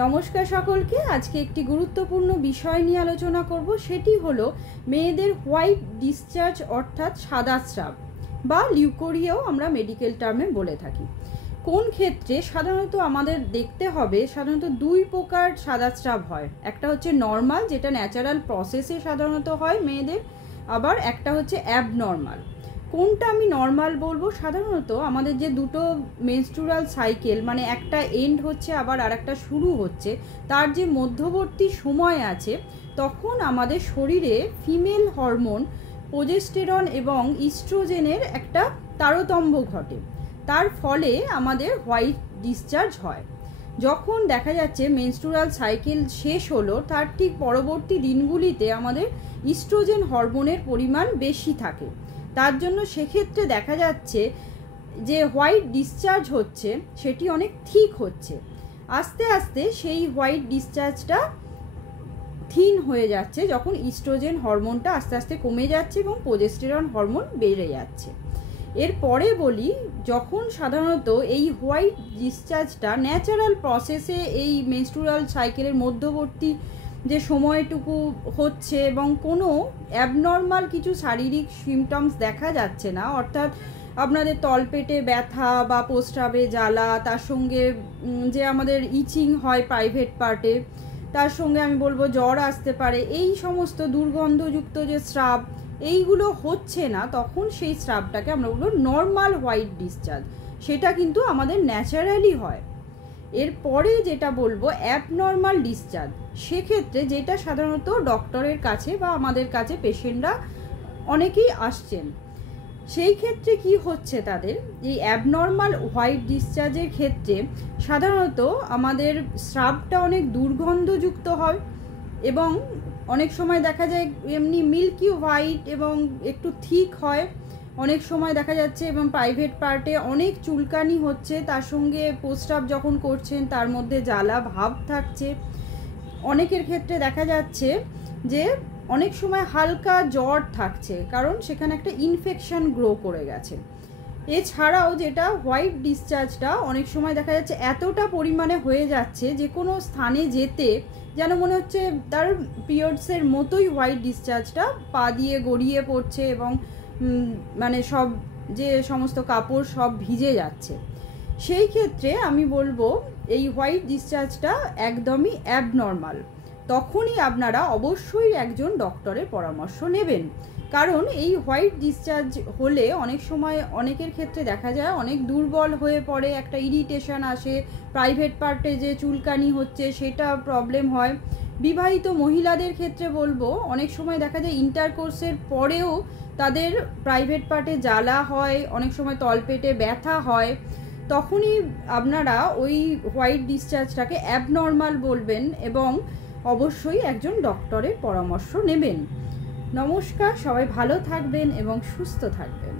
নমস্কার সকলকে। আজকে একটি গুরুত্বপূর্ণ বিষয় নিয়ে আলোচনা করব, সেটি হলো মেয়েদের হোয়াইট ডিসচার্জ অর্থাৎ সাদা স্রাব বা লিউকোরিয়াও আমরা মেডিকেল টার্মে বলে থাকি। কোন ক্ষেত্রে সাধারণত আমাদের দেখতে হবে, সাধারণত দুই প্রকার সাদা স্রাব হয়। একটা হচ্ছে নর্মাল, যেটা ন্যাচারাল প্রসেসে সাধারণত হয় মেয়েদের, আবার একটা হচ্ছে অ্যাবনর্মাল। কোনটা আমি নর্মাল বলবো, সাধারণত আমাদের যে দুটো মেনস্ট্রুয়াল সাইকেল, মানে একটা এন্ড হচ্ছে আবার আর একটা শুরু হচ্ছে, তার যে মধ্যবর্তী সময় আছে, তখন আমাদের শরীরে ফিমেল হরমোন প্রোজেস্টেরন এবং ইস্ট্রোজেনের একটা তারতম্য ঘটে। তার ফলে আমাদের হোয়াইট ডিসচার্জ হয়। যখন দেখা যাচ্ছে মেনস্ট্রুয়াল সাইকেল শেষ হলো, তার ঠিক পরবর্তী দিনগুলিতে আমাদের ইস্ট্রোজেন হরমোনের পরিমাণ বেশি থাকে। তার জন্য সেক্ষেত্রে দেখা যাচ্ছে যে হোয়াইট ডিসচার্জ হচ্ছে সেটি অনেক থিক হচ্ছে। আস্তে আস্তে সেই হোয়াইট ডিসচার্জটা থিন হয়ে যাচ্ছে যখন ইস্ট্রোজেন হরমোনটা আস্তে আস্তে কমে যাচ্ছে এবং প্রোজেস্টেরন হরমোন বেড়ে যাচ্ছে। এরপরে বলি, যখন সাধারণত এই হোয়াইট ডিসচার্জটা ন্যাচারাল প্রসেসে এই মেনস্ট্রুয়াল সাইকেলের মধ্যবর্তী যে সময়টুকু হচ্ছে এবং কোনো অ্যাবনর্মাল কিছু শারীরিক সিমটমস দেখা যাচ্ছে না, অর্থাৎ আপনাদের তলপেটে ব্যথা বা প্রস্রাবে জ্বালা, তার সঙ্গে যে আমাদের ইচিং হয় প্রাইভেট পার্টে, তার সঙ্গে আমি বলবো জ্বর আসতে পারে, এই সমস্ত দুর্গন্ধযুক্ত যে স্রাব এইগুলো হচ্ছে না, তখন সেই স্রাবটাকে আমরা বলবো নর্মাল হোয়াইট ডিসচার্জ। সেটা কিন্তু আমাদের ন্যাচারালি হয়। এরপরে যেটা বলবো অ্যাবনর্মাল ডিসচার্জ, সেক্ষেত্রে যেটা সাধারণত ডক্টরের কাছে বা আমাদের কাছে পেশেন্টরা অনেকেই আসছেন, সেই ক্ষেত্রে কি হচ্ছে, তাদের এই অ্যাবনর্মাল হোয়াইট ডিসচার্জের ক্ষেত্রে সাধারণত আমাদের স্রাবটা অনেক দুর্গন্ধযুক্ত হয় এবং অনেক সময় দেখা যায় এমনি মিল্কি হোয়াইট এবং একটু থিক হয়। অনেক সময় দেখা যাচ্ছে এবং প্রাইভেট পার্টে অনেক চুলকানি হচ্ছে, তার সঙ্গে প্রস্রাব যখন করছেন তার মধ্যে জ্বালা ভাব থাকছে। অনেকের ক্ষেত্রে দেখা যাচ্ছে যে অনেক সময় হালকা জ্বর থাকছে, কারণ সেখানে একটা ইনফেকশন গ্রো করে গেছে। এছাড়াও যেটা হোয়াইট ডিসচার্জটা অনেক সময় দেখা যাচ্ছে এতটা পরিমাণে হয়ে যাচ্ছে যে কোনো স্থানে যেতে যেন মনে হচ্ছে তার পিরিয়ডসের মতোই হোয়াইট ডিসচার্জটা পা দিয়ে গড়িয়ে পড়ছে এবং মানে সব যে সমস্ত কাপড় সব ভিজে যাচ্ছে। সেই ক্ষেত্রে আমি বলবো এই হোয়াইট ডিসচার্জটা একদমই অ্যাবনর্মাল। তখনই আপনারা অবশ্যই একজন ডক্টরের পরামর্শ নেবেন, কারণ এই হোয়াইট ডিসচার্জ হলে অনেক সময় অনেকের ক্ষেত্রে দেখা যায় অনেক দুর্বল হয়ে পড়ে, একটা ইরিটেশন আসে, প্রাইভেট পার্টে যে চুলকানি হচ্ছে সেটা প্রবলেম হয়। বিবাহিত মহিলাদের ক্ষেত্রে বলবো অনেক সময় দেখা যায় ইন্টারকোর্সের পরেও তাদের প্রাইভেট পার্টে জ্বালা হয়, অনেক সময় তলপেটে ব্যথা হয়। তখনই আপনারা ওই হোয়াইট ডিসচার্জটাকে অ্যাবনর্মাল বলবেন এবং অবশ্যই একজন ডক্টরের পরামর্শ নেবেন। নমস্কার, সবাই ভালো থাকবেন এবং সুস্থ থাকবেন।